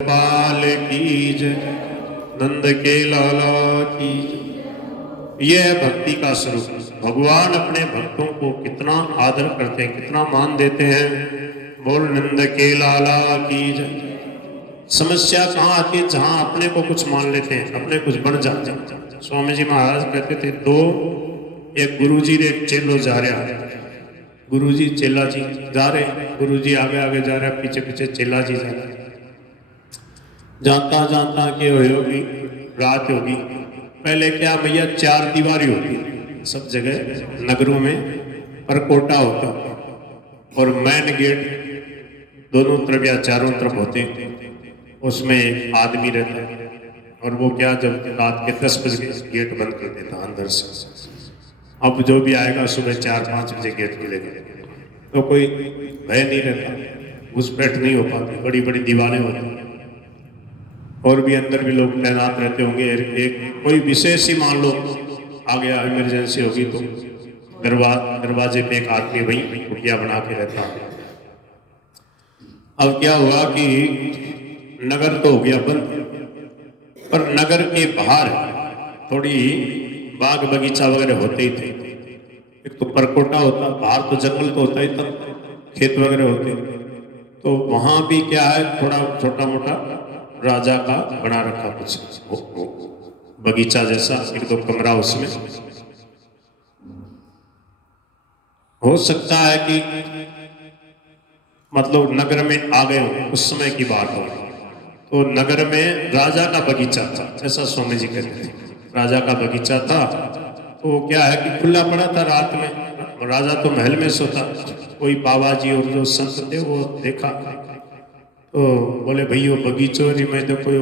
पाल की जय, नंद के लाला की जय। यह भक्ति का स्वरूप। भगवान अपने भक्तों को कितना आदर करते हैं, कितना मान देते हैं। बोल नंद के लाला की जय। समस्या कहाँ आती है? जहां अपने को कुछ मान लेते हैं, अपने कुछ बन जाते हैं। स्वामी जी महाराज कहते थे, एक गुरुजी ने एक चेलो जा रहा है। गुरुजी चेला जी जा रहे, गुरुजी आगे आगे जा रहा है, पीछे पीछे चेला जी जा रहे। जाता जाता के होगी रात होगी। पहले क्या भैया, चार दीवारी होती सब जगह नगरों में, परकोटा होता और मैन गेट दोनों तरफ या चारों तरफ होते। उसमें एक आदमी रहता और वो क्या, जब रात के 10 बजे गेट बंद कर देता अंदर से। अब जो भी आएगा सुबह 4-5 बजे गेट खुलेगा, तो कोई भय नहीं रहता, घुसपैठ नहीं हो पाती, बड़ी बड़ी दीवारें होती और भी अंदर भी लोग तैनात रहते होंगे। एक कोई विशेष ही मान लो आ गया, इमरजेंसी होगी तो दरवाजे पे एक आदमी वही कुटिया बना के रहता। अब क्या हुआ कि नगर तो हो गया बंद, पर नगर के बाहर थोड़ी बाग बगीचा वगैरह होते ही थे। एक तो परकोटा होता, बाहर तो जंगल तो होता ही था, खेत वगैरह होते। तो वहां भी क्या है, थोड़ा छोटा मोटा राजा का बना रखा कुछ बगीचा जैसा, 1-2 कमरा उसमें। हो सकता है कि मतलब नगर में आ गए हो, उस समय की बात हो। तो नगर में राजा का बगीचा था, ऐसा स्वामी जी कहते थे। राजा का बगीचा था, तो क्या है कि खुला पड़ा था रात में। राजा तो महल में सोता। कोई बाबा जी और जो संत थे वो देखा, तो बोले भाई वो बगीचो में तो कोई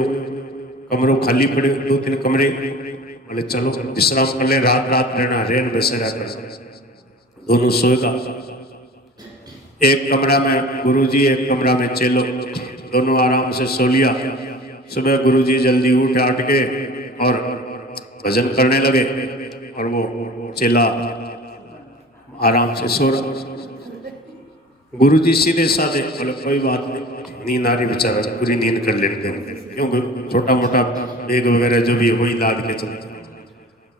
कमरों खाली पड़े, 2-3 कमरे। बोले चलो विश्राम कर ले, रात रात रहना, रेन बसेरा कर। दोनों सोएगा, एक कमरा में गुरुजी, एक कमरा में चेलो, दोनों आराम से सो लिया। सुबह गुरुजी जल्दी उठ आट के और भजन करने लगे और वो चेला आराम से सो रहा। गुरुजी सीधे साधे बोले कोई बात नहीं, नींद आ रही बेचारा, पूरी नींद कर लेते हैं, क्योंकि छोटा मोटा बेग वगैरह जो भी है वही लाद के चलते।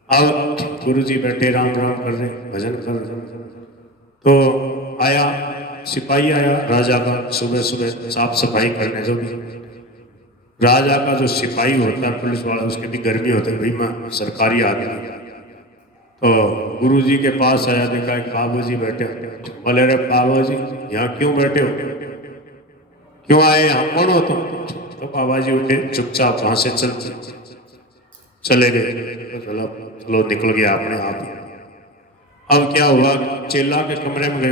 अब गुरुजी बैठे राम राम कर रहे, भजन कर रहे। तो आया सिपाही, आया राजा का, सुबह सुबह साफ सफाई करने। जो भी राजा का जो सिपाही होता है, पुलिस वाला, उसके भी गर्मी होती है, भाई मैं सरकारी आदमी। तो गुरुजी के पास आया, देखा एक बाबू जी बैठे। बोले रे बाबा जी, यहाँ क्यों बैठे हो, क्यों आए यहाँ, कौन हो तुम? तो बाबा जी उठे, चुपचाप वहां से चले गए। चलो निकल गया अपने आप। अब क्या हुआ, चेला के कमरे में गए।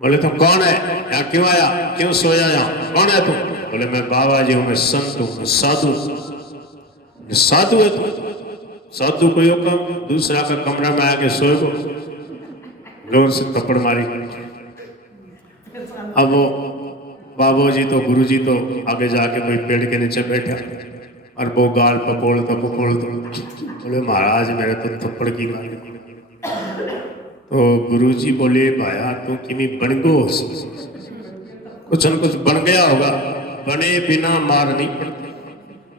बोले तुम कौन है, यहाँ क्यों आया, क्यों सोया यहाँ, कौन है तुम? बोले मैं बाबा जी हूँ, मैं संत हूँ, मैं साधु। साधु है तुम? साधु को यो कम, दूसरा का कमरा में आके सोए को। जोर से थप्पड़ मारी। अब वो बाबू जी तो गुरु जी तो आगे जाके कोई पेड़ के नीचे बैठा और वो गाल पकोड़ता। बोले महाराज मेरे तो थप्पड़ की मारी। तो गुरुजी बोले भाया तू किमी बन गो, कुछ न कुछ बन गया होगा, बने बिना मार नहीं पड़ती।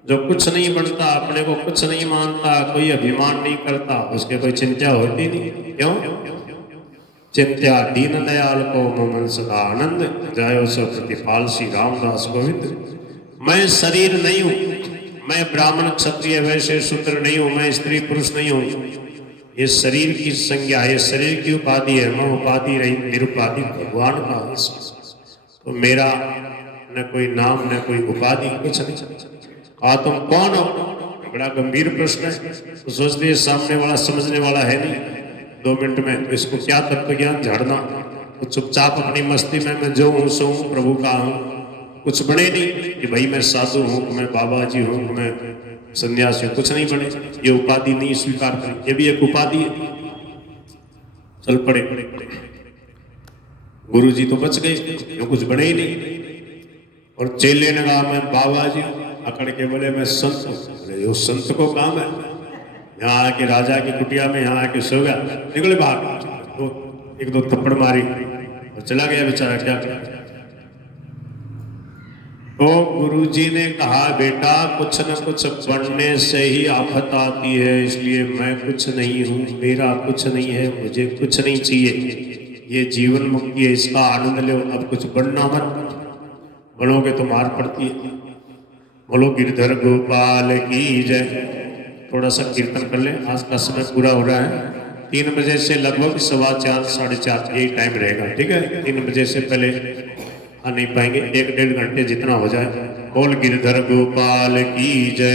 जो कुछ नहीं बनता, अपने को कुछ नहीं मानता, कोई अभिमान नहीं करता, उसके कोई चिंता होती नहीं। क्यों? चिंत्या दीन दयाल को मोमन सदा आनंद, जायो सो प्रतिपाल श्री रामदास गोविंद। मैं शरीर नहीं हूँ, मैं ब्राह्मण क्षत्रिय वैश्य शूद्र नहीं हूँ, मैं स्त्री पुरुष नहीं हूँ। ये शरीर की संज्ञा, ये शरीर की उपाधि है। मैं उपाधि रही, निरुपाधि भगवान का अंश। तो मेरा न कोई नाम न कोई उपाधि, कुछ नहीं। कहा तुम कौन हो? बड़ा गंभीर प्रश्न है। तो सोचते सामने वाला समझने वाला है नहीं 2 मिनट में, तो इसको क्या तत्व ज्ञान झाड़ना। तो चुपचाप अपनी मस्ती में मैं जो हूँ सो हूँ, प्रभु का हूँ। कुछ बने नहीं कि भाई मैं साधु हूँ, मैं बाबा जी हूँ, मैं सन्यासी, कुछ नहीं बने। ये उपाधि नहीं स्वीकार करें, ये भी एक उपाधि है। चल पड़े। गुरु जी तो बच गए, जो कुछ बने ही नहीं। और चेले ने कहा मैं बाबा जी, अकड़ के बोले मैं संत हूँ। बोले उस संत को काम है यहाँ आके राजा की कुटिया में, यहाँ आके सो गया, निकले बाहर। तो 1-2 थप्पड़ मारी और चला गया बेचारा। क्या तो गुरुजी ने कहा बेटा कुछ न कुछ बनने से ही आफत आती है, इसलिए मैं कुछ नहीं हूँ, मेरा कुछ नहीं है, मुझे कुछ नहीं चाहिए, ये जीवन मुक्ति है, इसका आनंद लो, अब कुछ बनना मत, बनोगे तो मार पड़ती है। बोलो गिरधर गोपाल की जय। थोड़ा सा कीर्तन कर ले, आज का समय पूरा हो रहा है, 3 बजे से लगभग 4:15 4:30 यही टाइम रहेगा, ठीक है। 3 बजे से पहले आ नहीं पाएंगे, 1 डेढ़ घंटे जितना हो जाए। बोल गिरधर गोपाल की जय।